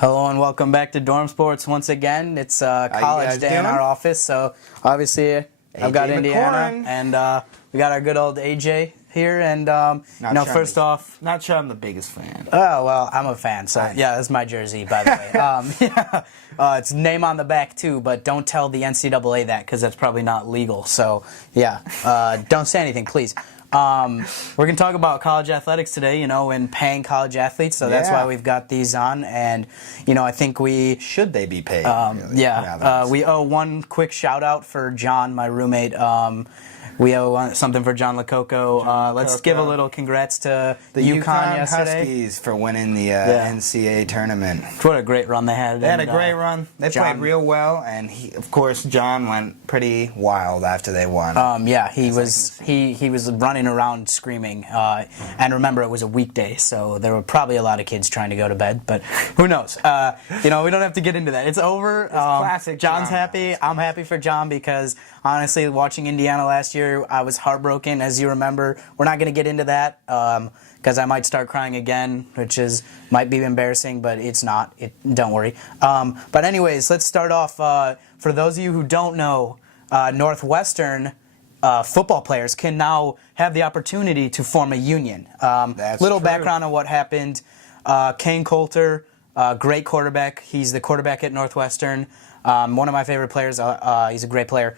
Hello and welcome back to DormSports once again. It's college day in our office, so obviously I've got Indiana, and we got our good old AJ here. And first off, not sure I'm the biggest fan. Oh well, I'm a fan, so yeah, that's my jersey, by the way. It's name on the back too, but don't tell the NCAA that because that's probably not legal. So yeah, don't say anything, please. We're going to talk about college athletics today, and paying college athletes, so that's why we've got these on, and, I think Should they be paid? Really? We owe one quick shout-out for John, my roommate. We owe something for John Lococo. Let's give a little congrats to the UConn yesterday. Huskies for winning the NCAA tournament. What a great run they had. They had a great run. They played real well, and of course, John went pretty wild after they won. He was running around screaming. And remember, it was a weekday, so there were probably a lot of kids trying to go to bed. But who knows? We don't have to get into that. It's over. It's classic. John's happy. I'm happy for John because honestly, watching Indiana last year, I was heartbroken, as you remember. We're not going to get into that because I might start crying again, which might be embarrassing, but it's not. Don't worry. But anyways, let's start off. For those of you who don't know, Northwestern football players can now have the opportunity to form a union. Little background on what happened. Kane Coulter, great quarterback. He's the quarterback at Northwestern. One of my favorite players. He's a great player.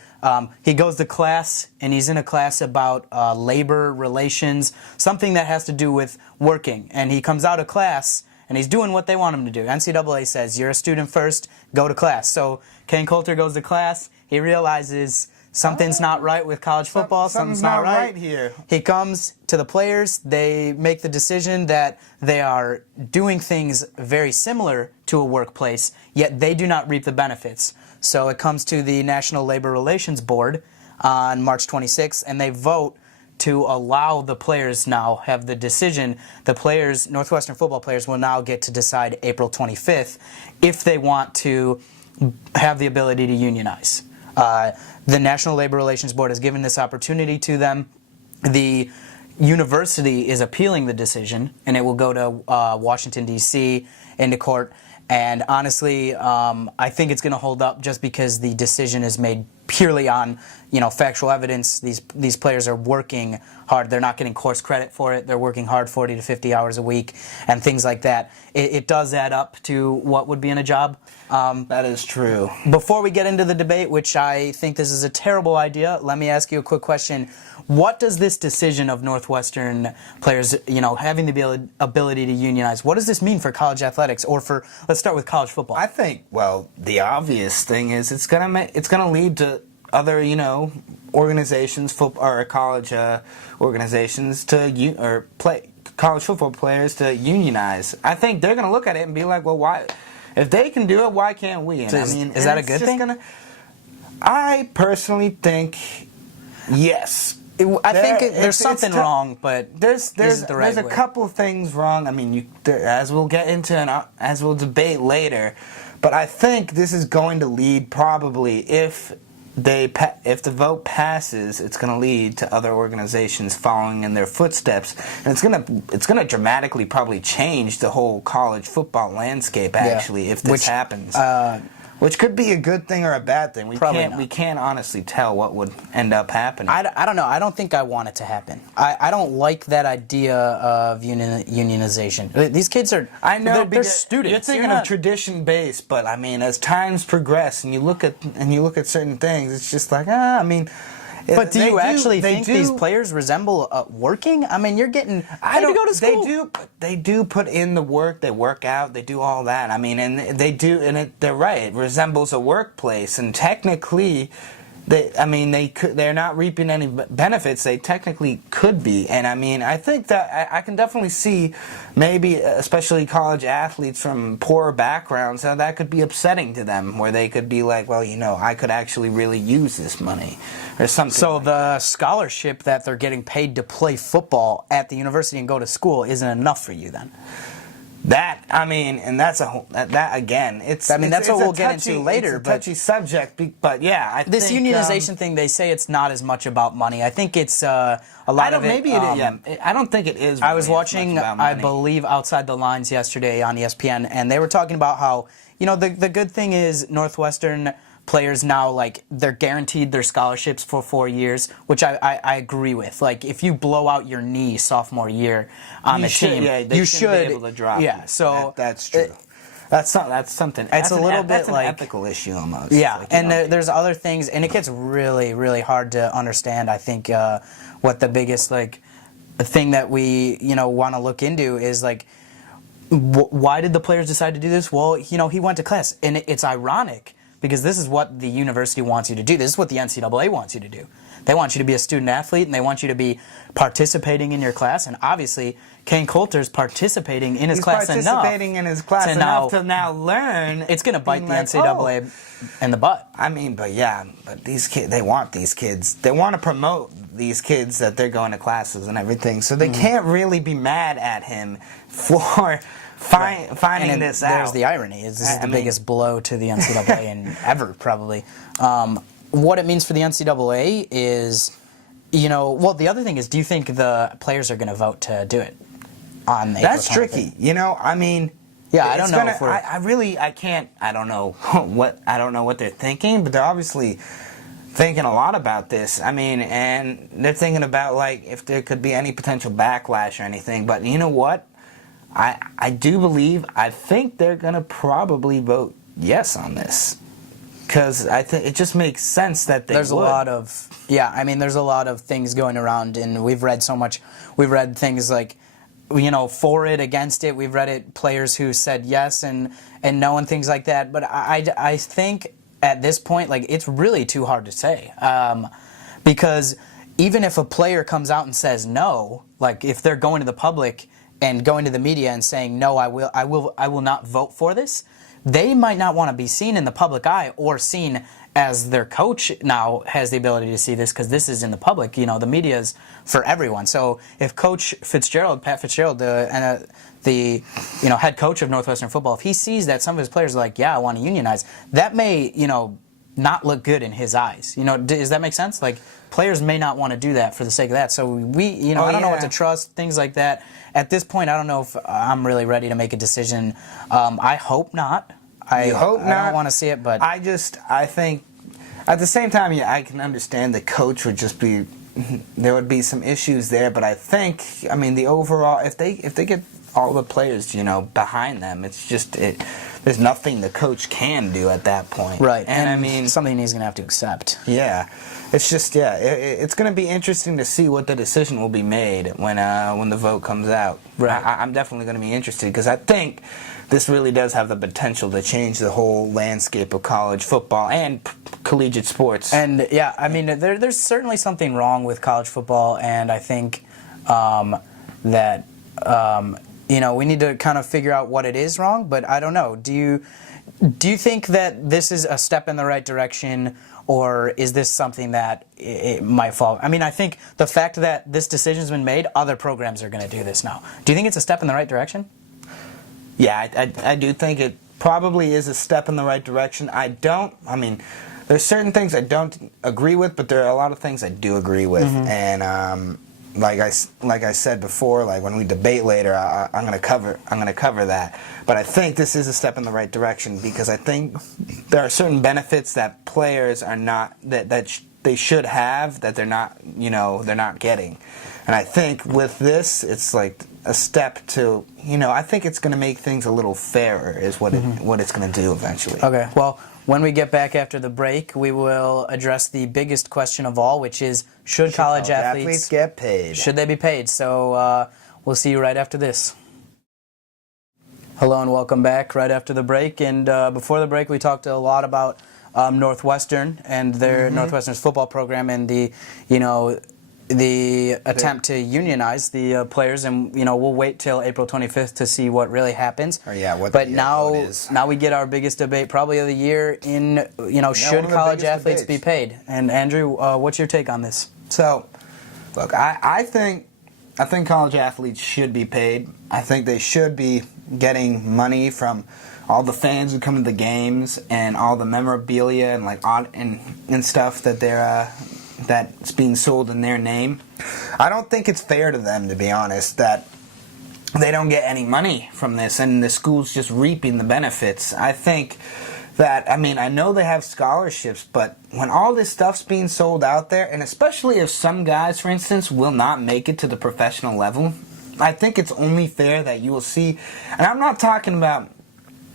He goes to class, and he's in a class about labor relations, something that has to do with working. And he comes out of class, and he's doing what they want him to do. NCAA says, you're a student first, go to class. So Kane Coulter goes to class. He realizes something's not right with college football. Something's not right here. He comes to the players. They make the decision that they are doing things very similar to a workplace, yet they do not reap the benefits. So it comes to the National Labor Relations Board on March 26th, and they vote to allow the players now have the decision. The players, Northwestern football players, will now get to decide April 25th if they want to have the ability to unionize. The National Labor Relations Board has given this opportunity to them. The university is appealing the decision, and it will go to Washington, D.C., into court. And honestly, I think it's going to hold up just because the decision is made purely on, factual evidence. These players are working hard. They're not getting course credit for it. They're working hard 40 to 50 hours a week and things like that. It does add up to what would be in a job. That is true. Before we get into the debate, which I think this is a terrible idea, let me ask you a quick question. What does this decision of Northwestern players, having the ability to unionize, what does this mean for college athletics, or let's start with college football? I think, the obvious thing is it's gonna lead to other, organizations, or college organizations college football players to unionize. I think they're gonna look at it and be like, well, why? If they can do it, why can't we? And is that a good thing? I personally think yes. I think there's something wrong, but there's a couple of things wrong. I mean, as we'll get into and as we'll debate later, but I think this is going to lead probably if the vote passes, it's going to lead to other organizations following in their footsteps, and it's going to dramatically probably change the whole college football landscape. Actually, if this happens. Which could be a good thing or a bad thing. We can't honestly tell what would end up happening. I don't know. I don't think I want it to happen. I don't like that idea of unionization. These kids are, I know, they're students. You're thinking of tradition-based, but I mean, as times progress and you look at certain things, it's just like, But do you actually think these players resemble working? I mean, you're getting paid to go to school. They do put in the work. They work out. They do all that. I mean, and they do, and they're right. It resembles a workplace, and technically, they're not reaping any benefits. They technically could be, and I mean, I think that I can definitely see maybe, especially college athletes from poorer backgrounds, how that could be upsetting to them, where they could be like, well, I could actually really use this money, or something. So the scholarship that they're getting paid to play football at the university and go to school isn't enough for you then? That, I mean, and that's a whole, that again, it's. I mean, that's it's what we'll touchy, get into later. It's a touchy subject, but yeah, this think, unionization thing, they say it's not as much about money. I think it's a lot of it. Maybe it is. Yeah, I don't think it is. I was watching, I believe, Outside the Lines yesterday on ESPN, and they were talking about how, you know, the good thing is Northwestern players now, like, they're guaranteed their scholarships for 4 years, which I agree with. Like, if you blow out your knee sophomore year on the team, you should be able to drop. Yeah, so that's true. That's something. It's a little bit that's like an ethical issue almost. Yeah, like, and there's other things, and it gets really, really hard to understand. I think what the biggest thing that we want to look into is like, why did the players decide to do this? Well, he went to class, and it's ironic because this is what the university wants you to do. This is what the NCAA wants you to do. They want you to be a student athlete, and they want you to be participating in your class. And obviously, Kane Coulter's participating in his class enough. He's participating in his class enough to now learn. It's going to bite the NCAA in the butt. I mean, but these kids, they want these kids. They want to promote these kids that they're going to classes and everything. So they can't really be mad at him for finding this out. There's the irony. This is the biggest blow to the NCAA in ever, probably. What it means for the NCAA is, well, the other thing is, do you think the players are going to vote to do it on April 25th? That's tricky. I mean, yeah, I don't know. I can't. I don't know what they're thinking, but they're obviously thinking a lot about this. I mean, and they're thinking about like if there could be any potential backlash or anything. But you know what? I think they're going to probably vote yes on this. Because I think it just makes sense that they would. There's a lot of things going around, and we've read so much. We've read things like, for it, against it. We've read it, players who said yes and no and things like that. But I think at this point, like, it's really too hard to say. Because even if a player comes out and says no, like if they're going to the public and going to the media and saying no, I will not vote for this, they might not want to be seen in the public eye or seen as their coach now has the ability to see this because this is in the public. The media is for everyone. So if Coach Pat Fitzgerald, the head coach of Northwestern football, if he sees that some of his players are like, yeah, I want to unionize, that may, not look good in his eyes. Does that make sense? Like, players may not want to do that for the sake of that. So I don't know what to trust, things like that. At this point, I don't know if I'm really ready to make a decision. I hope not. I don't want to see it, but I think at the same time, I can understand the coach would just be. There would be some issues there, but I think, the overall, if they get all the players, behind them, it's just there's nothing the coach can do at that point. Right. And something he's going to have to accept. Yeah. It's just, it's going to be interesting to see what the decision will be made when the vote comes out. Right. I'm definitely going to be interested because I think this really does have the potential to change the whole landscape of college football and collegiate sports. And, there's certainly something wrong with college football, and I think that, we need to kind of figure out what it is wrong, but I don't know. Do you think that this is a step in the right direction, or is this something that it might fall? I think the fact that this decision's been made, other programs are going to do this now. Do you think it's a step in the right direction? Yeah, I do think it probably is a step in the right direction. There's certain things I don't agree with, but there are a lot of things I do agree with. Mm-hmm. And like I said before, like when we debate later, I'm going to cover that. But I think this is a step in the right direction because I think there are certain benefits that players are not that they should have that they're not getting. And I think with this, it's like a step to I think it's going to make things a little fairer is what it's going to do eventually. Okay. Well, when we get back after the break, we will address the biggest question of all, which is should college athletes get paid? Should they be paid? So we'll see you right after this. Hello and welcome back right after the break. And before the break, we talked a lot about Northwestern and their Northwestern's football program and the attempt to unionize the players, and we'll wait till April 25th to see what really happens. Now we get our biggest debate probably of the year in should college athletes be paid? And Andrew, what's your take on this? So, look, I think college athletes should be paid. I think they should be getting money from all the fans who come to the games and all the memorabilia and like and stuff that that's being sold in their name. I don't think it's fair to them, to be honest, that they don't get any money from this and the school's just reaping the benefits. I think that, I mean, I know they have scholarships, but when all this stuff's being sold out there, and especially if some guys, for instance, will not make it to the professional level, I think it's only fair that you will see, and I'm not talking about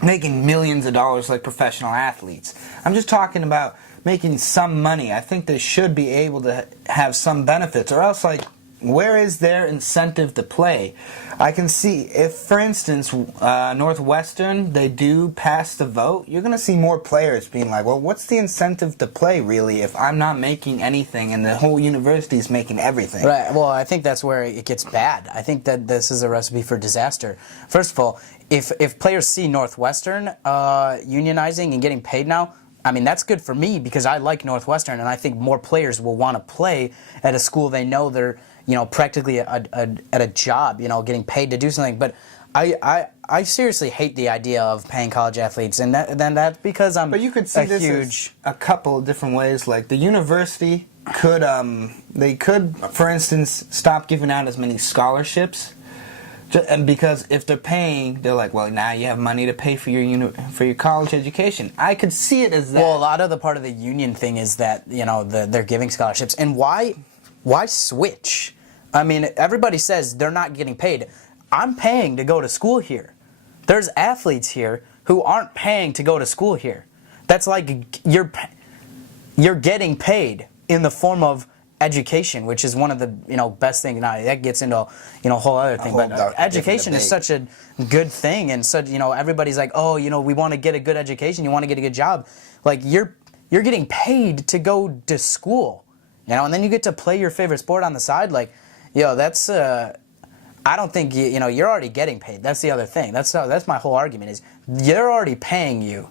making millions of dollars like professional athletes. I'm just talking about making some money. I think they should be able to have some benefits, or else, like, where is their incentive to play? I can see if, for instance, Northwestern, they do pass the vote, you're going to see more players being like, well, what's the incentive to play, really, if I'm not making anything and the whole university is making everything? Right. Well, I think that's where it gets bad. I think that this is a recipe for disaster. First of all, if players see Northwestern unionizing and getting paid now, I mean, that's good for me because I like Northwestern, and I think more players will want to play at a school they know they're, practically at a job, getting paid to do something. But I seriously hate the idea of paying college athletes, and that's because I'm But you could see this as a couple of different ways. Like the university could, they could, for instance, stop giving out as many scholarships. And because if they're paying, they're like, well, now you have money to pay for your college education. I could see it as that. Well, a lot of the part of the union thing is that they're giving scholarships, and why switch? I mean, everybody says they're not getting paid. I'm paying to go to school here. There's athletes here who aren't paying to go to school here. That's like you're getting paid in the form of education, which is one of the best things. Now that gets into a whole other thing, but education is such a good thing, and such everybody's like, oh, we want to get a good education, you want to get a good job, like you're getting paid to go to school, and then you get to play your favorite sport on the side, like, that's I don't think you're already getting paid. That's the other thing. That's my whole argument is they're already paying you,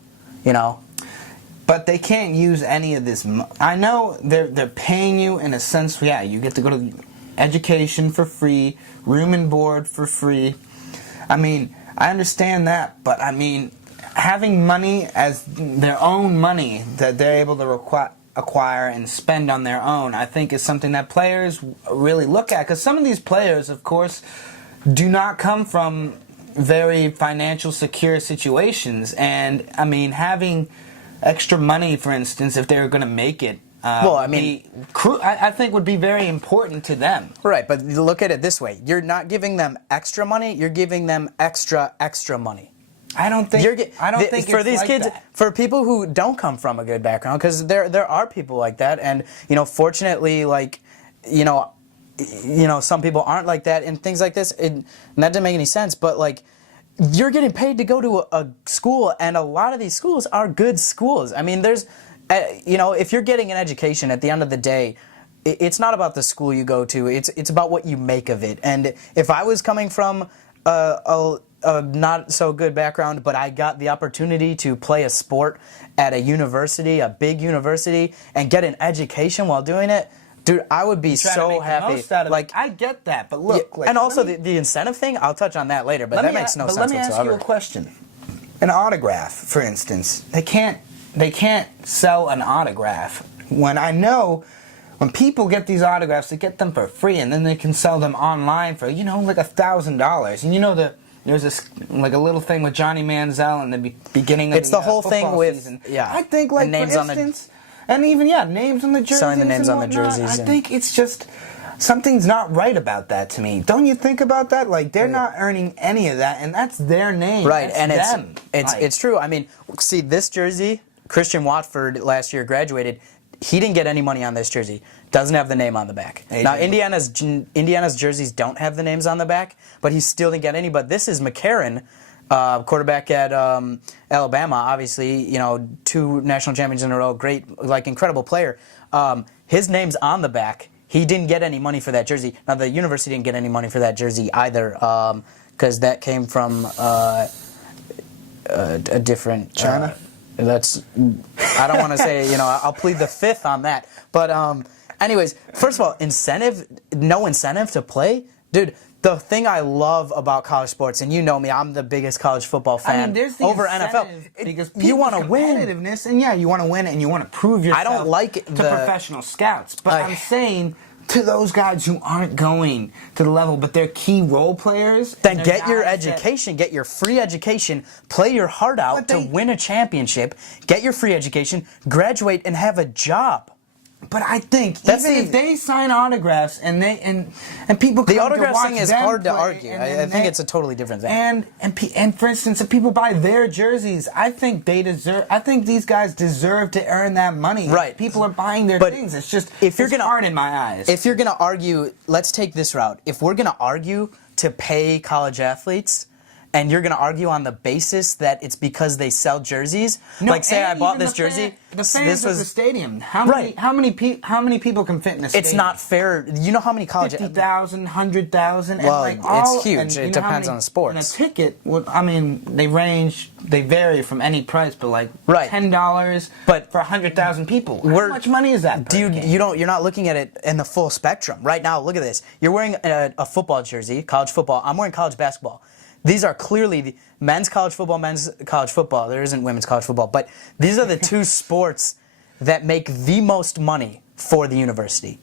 But they can't use any of this. I know they're paying you in a sense. Yeah, you get to go to education for free, room and board for free. I mean, I understand that, but I mean, having money as their own money that they're able to acquire and spend on their own, I think is something that players really look at. Because some of these players, of course, do not come from very financial secure situations. And, I mean, having extra money, for instance, if they're going to make it, I think would be very important to them. Right, but look at it this way. You're not giving them extra money, you're giving them extra money. I don't think for these like kids, that. For people who don't come from a good background, because there are people like that, and fortunately, like some people aren't like that, and things like this. And that didn't make any sense, but like you're getting paid to go to a school, and a lot of these schools are good schools. I mean, there's, if you're getting an education, at the end of the day, it's not about the school you go to. It's about what you make of it. And if I was coming from a not so good background, but I got the opportunity to play a sport at a university, a big university, and get an education while doing it, dude, I would be so happy. Like, I get that, but look, yeah, and also the incentive thing, I'll touch on that later, but that makes no sense whatsoever. Let me ask you a question. An autograph, for instance, they can't sell an autograph. When I know when people get these autographs, they get them for free, and then they can sell them online for like $1,000. And there's this like a little thing with Johnny Manziel in the beginning of the whole thing with season. Yeah, I think like names for instance, and even names on the jerseys. Selling the names on the jerseys. I think it's just something's not right about that to me. Don't you think about that? Like they're not earning any of that, and that's their name. Right, that's and them. It's true. I mean, see this jersey, Christian Watford last year graduated. He didn't get any money on this jersey. Doesn't have the name on the back. Now Indiana's jerseys don't have the names on the back, but he still didn't get any. But this is McCarron, quarterback at Alabama. Obviously, 2 national champions in a row. Great, incredible player. His name's on the back. He didn't get any money for that jersey. Now the university didn't get any money for that jersey either, because that came from a different China. I don't want to say, I'll plead the fifth on that. But anyways, first of all, no incentive to play? Dude, the thing I love about college sports, and you know me, I'm the biggest college football fan I mean, there's the over incentive NFL. because You want to win. competitiveness, and yeah, you want to win, and you want to prove yourself. I don't like to professional scouts, but I'm saying to those guys who aren't going to the level, but they're key role players. Then get your education, get your free education, play your heart out to win a championship, get your free education, graduate, and have a job. But I think even if they sign autographs and people come the autograph to watch thing is them hard to play, argue. I think it's a totally different thing. And for instance, if people buy their jerseys, I think these guys deserve to earn that money. Right. People are buying their things. It's just hard in my eyes. If you're gonna argue, let's take this route. If we're gonna argue to pay college athletes, and you're going to argue on the basis that it's because they sell jerseys. No, like, say I bought this jersey. The fans at the stadium. How many people can fit in a stadium? It's not fair. You know how many college 50,000, 100,000. Well, and it's huge. It depends on the sports. And a ticket. I mean, they vary from any price, but like $10. But for 100,000 people, how much money is that? You're not looking at it in the full spectrum. Right now, look at this. You're wearing a football jersey, college football. I'm wearing college basketball. These are clearly the men's college football, men's college football. There isn't women's college football. But these are the two sports that make the most money for the university.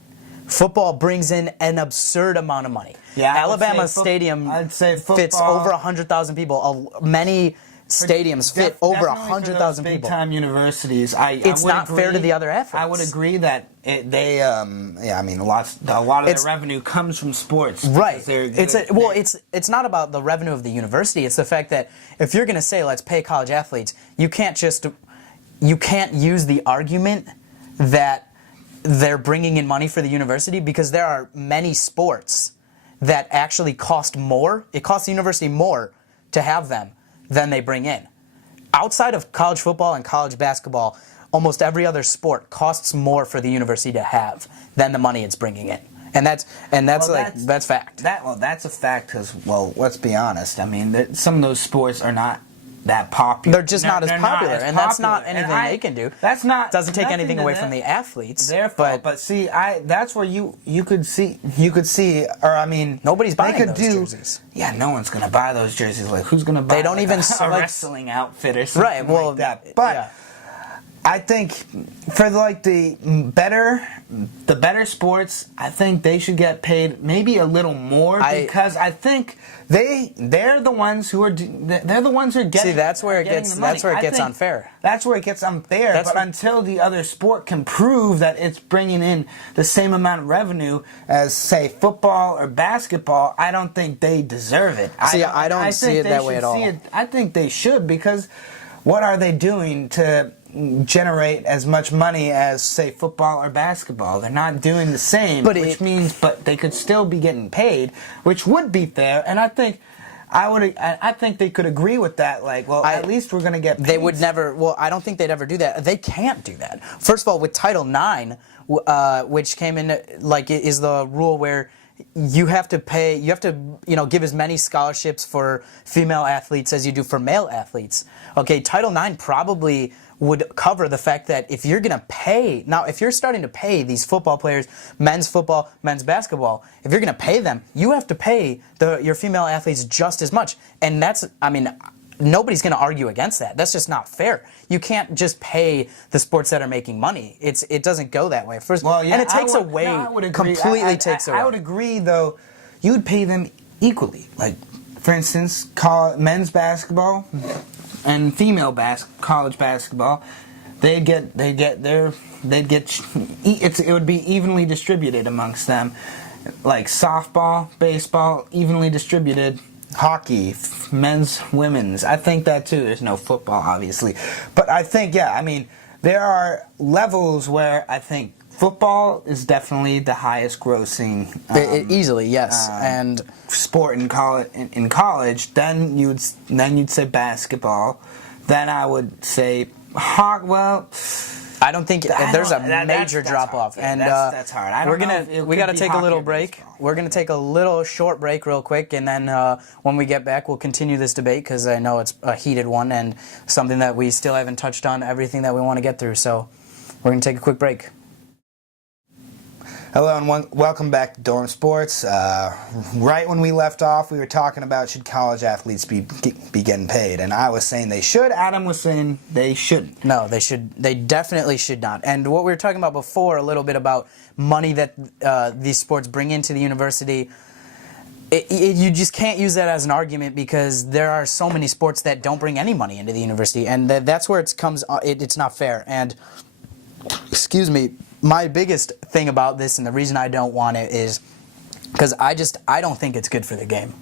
Football brings in an absurd amount of money. Yeah, Alabama Stadium fits over 100,000 people. Many stadiums fit over 100,000 people. Big-time universities. It's not fair to the other athletes. I would agree that a lot of their revenue comes from sports. Right. It's not about the revenue of the university. It's the fact that if you're going to say let's pay college athletes, you can't use the argument that they're bringing in money for the university, because there are many sports that actually cost more. It costs the university more to have them than they bring in. Outside of college football and college basketball, almost every other sport costs more for the university to have than the money it's bringing in. And that's fact. That's a fact because, let's be honest. I mean, some of those sports are not that popular. They're just not as popular, and that's not anything they can do. Doesn't take anything away from the athletes. But see, that's where you could see, nobody's buying those jerseys. Yeah, no one's gonna buy those jerseys. Like, who's gonna buy? They don't even a wrestling outfit or something like that. But yeah. I think for the better sports, I think they should get paid maybe a little more, because I think they're the ones who are getting. See, that's where it gets unfair. That's where it gets unfair. But until the other sport can prove that it's bringing in the same amount of revenue as, say, football or basketball, I don't think they deserve it. I don't see it that way at all. I think they should, because what are they doing to generate as much money as, say, football or basketball? They're not doing the same, but they could still be getting paid, which would be fair. And I think they could agree with that. Like, at least we're going to get paid. They would never. Well, I don't think they'd ever do that. They can't do that. First of all, with Title IX, which came in, is the rule where you have to pay. You have to, give as many scholarships for female athletes as you do for male athletes. Okay, Title IX probably would cover the fact that if you're going to pay, now if you're starting to pay these football players, men's football, men's basketball, if you're going to pay them, you have to pay your female athletes just as much. And nobody's going to argue against that. That's just not fair. You can't just pay the sports that are making money. It doesn't go that way. And it takes away, completely takes away. I would agree, though, you would pay them equally. Like, for instance, men's basketball and female college basketball, it would be evenly distributed amongst them. Like softball, baseball, evenly distributed. Hockey, men's, women's. I think that too. There's no football, obviously. But I think, there are levels where I think football is definitely the highest grossing. Easily, yes. And sport in college. Then you'd say basketball. Then I would say I don't think there's a major drop off, and that's hard. We got to take a little break. We're gonna take a little short break, real quick, and then when we get back, we'll continue this debate, because I know it's a heated one and something that we still haven't touched on everything that we want to get through. So we're gonna take a quick break. Hello and welcome back to Dorm Sports. Right when we left off, we were talking about should college athletes be getting paid, and I was saying they should. Adam was saying they shouldn't. No, they should. They definitely should not. And what we were talking about before, a little bit about money that these sports bring into the university. You just can't use that as an argument because there are so many sports that don't bring any money into the university, and that's where it's not fair. And excuse me. My biggest thing about this and the reason I don't want it is because I don't think it's good for the game.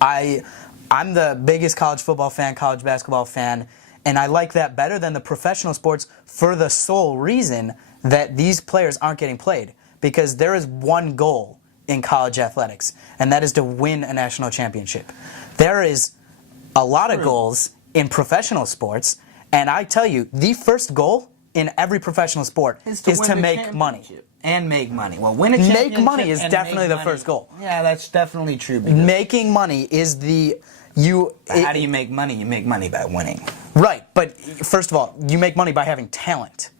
I'm the biggest college football fan, college basketball fan, and I like that better than the professional sports for the sole reason that these players aren't getting played. Because there is one goal in college athletics, and that is to win a national championship. There is a lot of goals in professional sports, and I tell you, the first goal in every professional sport is to make money. And make money. Well, win a championship. Make money is definitely the first goal. Yeah, that's definitely true. Making money is how do you make money? You make money by winning. Right, but first of all, you make money by having talent.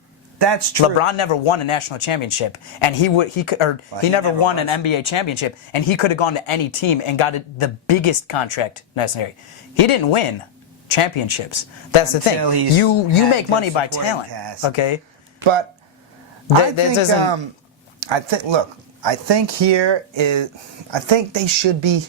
That's true. LeBron never won a national championship, and he never won an NBA championship, and he could have gone to any team and got the biggest contract necessary. He didn't win championships. That's the thing. You make money by talent. Okay, but I think they should be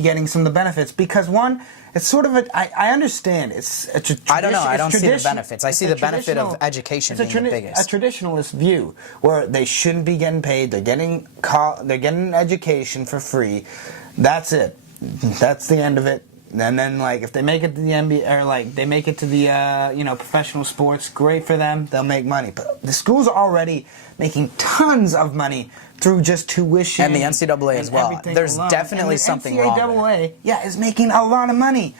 getting some of the benefits because one, it's sort of I understand it's a tradition. I don't know. I don't see the benefits. I see the benefit of education being the biggest. A traditionalist view where they shouldn't be getting paid. They're getting an education for free. That's it. That's the end of it. And then, like, if they make it to the NBA or like they make it to the professional sports, great for them. They'll make money. But the schools are already making tons of money through just tuition and the NCAA as well. There's definitely something wrong there. The NCAA, is making a lot of money,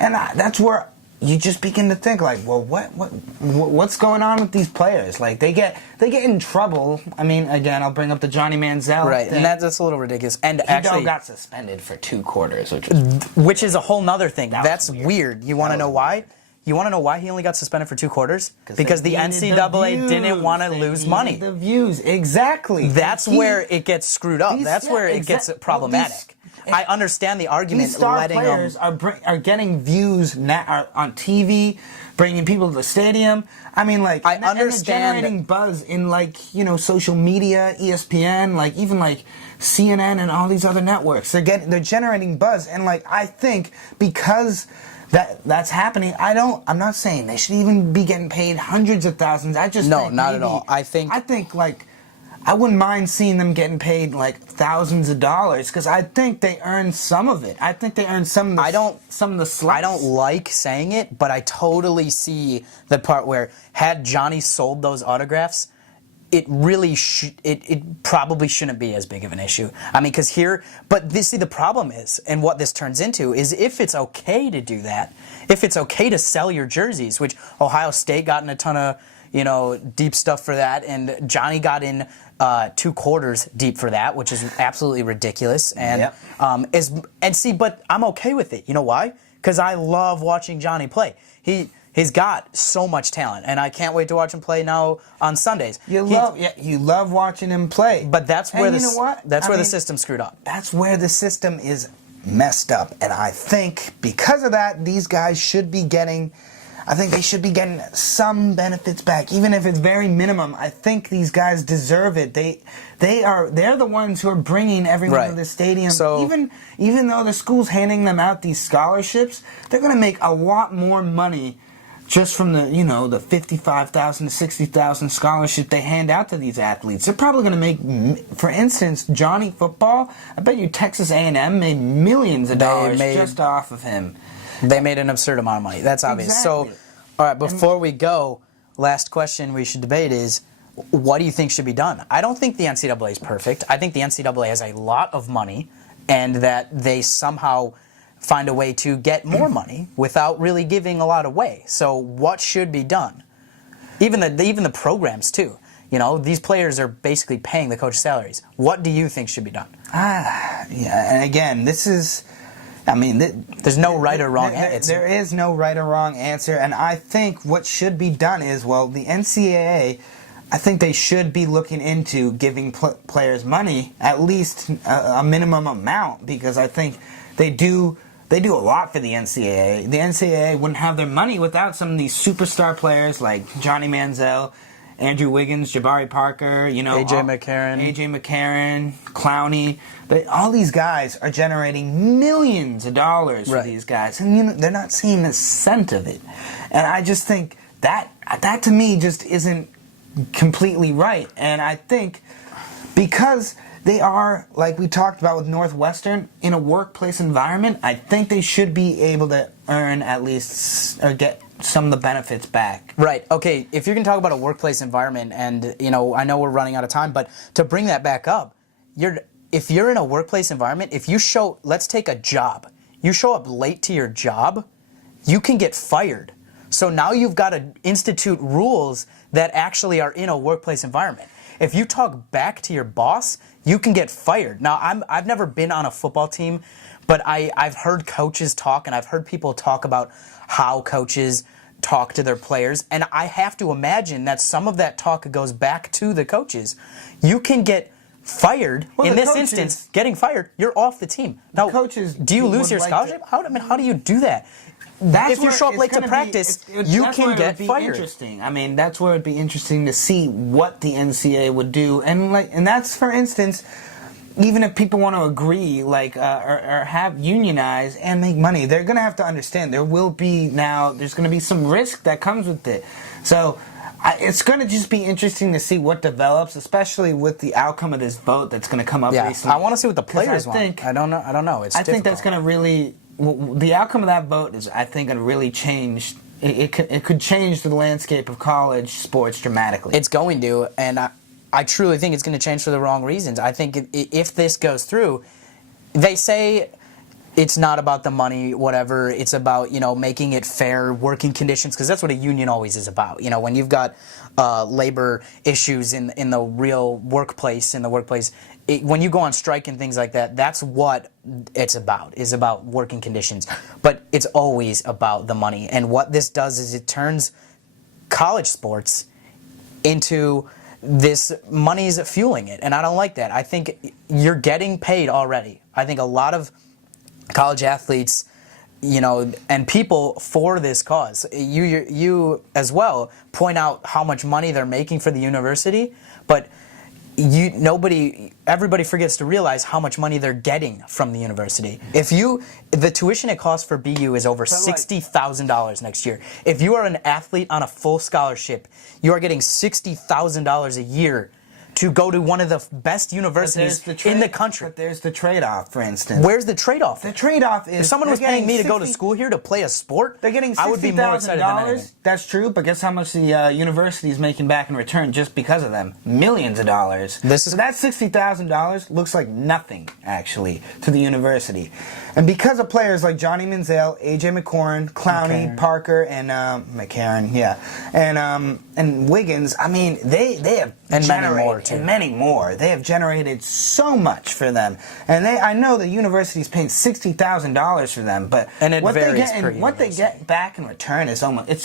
and that's where you just begin to think like, well, what's going on with these players? Like they get in trouble. I mean, again, I'll bring up the Johnny Manziel right, thing. And that's a little ridiculous. And he actually got suspended for 2 quarters, which is a whole nother thing. That's weird. You want to know why? You want to know why he only got suspended for 2 quarters? Because the NCAA didn't want to lose money. The views, exactly. That's where it gets screwed up. That's where it gets problematic. I understand the argument. These star players are getting views on TV, bringing people to the stadium. I mean, like, I understand. And generating buzz in, like, social media, ESPN, like even like CNN and all these other networks. They're generating buzz, and like I think because that's happening. I'm not saying they should even be getting paid hundreds of thousands. I just think not at all. I think like. I wouldn't mind seeing them getting paid like thousands of dollars because I think they earn some of it. I think they earn some of the slice. I don't like saying it, but I totally see the part where had Johnny sold those autographs, it really it probably shouldn't be as big of an issue. I mean, but the problem is, and what this turns into is if it's okay to do that, if it's okay to sell your jerseys, which Ohio State got in a ton of deep stuff for that, and Johnny got in 2 quarters deep for that, which is absolutely ridiculous. And but I'm okay with it. You know why? Because I love watching Johnny play. He's got so much talent, and I can't wait to watch him play now on Sundays. You love watching him play. But that's where the system screwed up. That's where the system is messed up, and I think because of that, these guys should be getting. I think they should be getting some benefits back, even if it's very minimum. I think these guys deserve it. They're the ones who are bringing everyone to the stadium. So, even though the school's handing them out these scholarships, they're going to make a lot more money just from the the $55,000 to $60,000 scholarship they hand out to these athletes. They're probably going to make, for instance, Johnny football. I bet you Texas A&M made millions of dollars just off of him. They made an absurd amount of money. That's obvious. Exactly. So, all right, before we go, last question we should debate is, what do you think should be done? I don't think the NCAA is perfect. I think the NCAA has a lot of money and that they somehow find a way to get more money without really giving a lot away. So what should be done? Even the programs, too. These players are basically paying the coach's salaries. What do you think should be done? And again, this is... I mean, there's no right or wrong answer. There is no right or wrong answer, and I think what should be done is, well, the NCAA, I think they should be looking into giving players money, at least a minimum amount, because I think they do a lot for the NCAA. The NCAA wouldn't have their money without some of these superstar players like Johnny Manziel, Andrew Wiggins, Jabari Parker, AJ McCarron, Clowney. All these guys are generating millions of dollars for these guys, and they're not seeing a cent of it. And I just think that to me just isn't completely right. And I think because they are, like we talked about with Northwestern, in a workplace environment, I think they should be able to earn at least or get some of the benefits back. Right. Okay, if you're going to talk about a workplace environment, and I know we're running out of time, but to bring that back up, if you're in a workplace environment, let's take a job. You show up late to your job, you can get fired. So now you've got to institute rules that actually are in a workplace environment. If you talk back to your boss, you can get fired. Now, I've never been on a football team, but I've heard coaches talk, and I've heard people talk about how coaches talk to their players, and I have to imagine that some of that talk goes back to the coaches. You can get fired. In this instance, getting fired, you're off the team. Now, do you lose your scholarship? How do you do that? If you show up late to practice, you can get fired. Interesting. I mean, that's where it'd be interesting to see what the NCAA would do, and that's, for instance, even if people want to agree, or have unionize and make money, they're going to have to understand there's going to be some risk that comes with it. So it's going to just be interesting to see what develops, especially with the outcome of this vote that's going to come up recently. I want to see what the players want. I don't know. I think that's going to really. The outcome of that vote is, I think, going to really change. It could change the landscape of college sports dramatically. It's going to, and I truly think it's going to change for the wrong reasons. I think if this goes through, they say it's not about the money, whatever. It's about making it fair, working conditions, because that's what a union always is about. When you've got labor issues in the real workplace, when you go on strike and things like that, that's what it's about, is about working conditions. But it's always about the money. And what this does is it turns college sports into this money's fueling it. And I don't like that. I think you're getting paid already. I think a lot of college athletes, and people for this cause, you as well point out how much money they're making for the university, but everybody forgets to realize how much money they're getting from the university. The tuition it costs for BU is over $60,000 next year. If you are an athlete on a full scholarship, you are getting $60,000 a year to go to one of the best universities in the country. But there's the trade-off, for instance. Where's the trade-off? The trade-off is, if someone was paying me to go to school here to play a sport, they're getting I would be more excited than anything. That's true, but guess how much the university is making back in return just because of them? Millions of dollars. So that $60,000 looks like nothing, actually, to the university. And because of players like Johnny Manziel, AJ McCarron, Clowney, Parker, and McCarron, and Wiggins, I mean, they have many more. They have generated so much for them, and I know the university's paying $60,000 for them, but what they get back in return is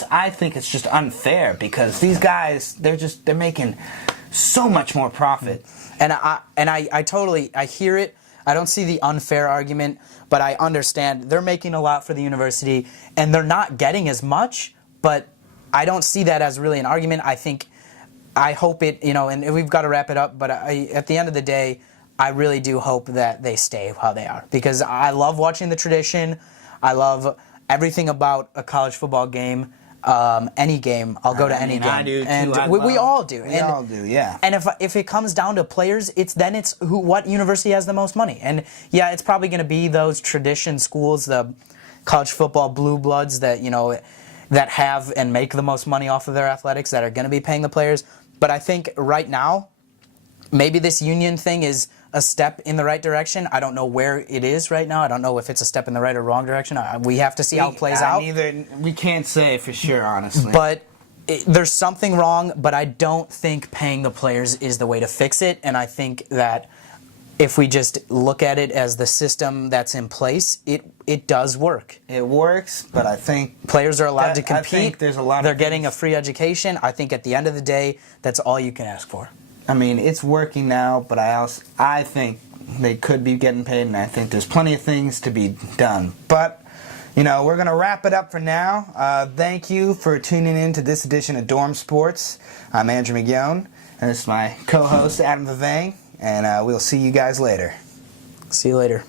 I think it's just unfair, because these guys they're making so much more profit. And I hear it. I don't see the unfair argument, but I understand they're making a lot for the university, and they're not getting as much, but I don't see that as really an argument. I hope it, and we've got to wrap it up, but at the end of the day, I really do hope that they stay how they are, because I love watching the tradition. I love everything about a college football game. Any game, I'll go to any game. I do too. And we all do. We all do, yeah. And if it comes down to players, it's what university has the most money. And yeah, it's probably going to be those tradition schools, the college football blue bloods that that have and make the most money off of their athletics, that are going to be paying the players. But I think right now, maybe this union thing is a step in the right direction. I don't know where it is right now. I don't know if it's a step in the right or wrong direction. We have to see how it plays out. We can't say for sure, honestly. But there's something wrong, but I don't think paying the players is the way to fix it. And I think that if we just look at it as the system that's in place, it does work. It works, but I think Players are allowed to I compete. think there's a lot of They're getting a things- free education. I think at the end of the day, that's all you can ask for. I mean, it's working now, but I think they could be getting paid, and I think there's plenty of things to be done. But, you know, we're going to wrap it up for now. Thank you for tuning in to this edition of Dorm Sports. I'm Andrew McGowan, and this is my co-host, Adam Vivang, and we'll see you guys later. See you later.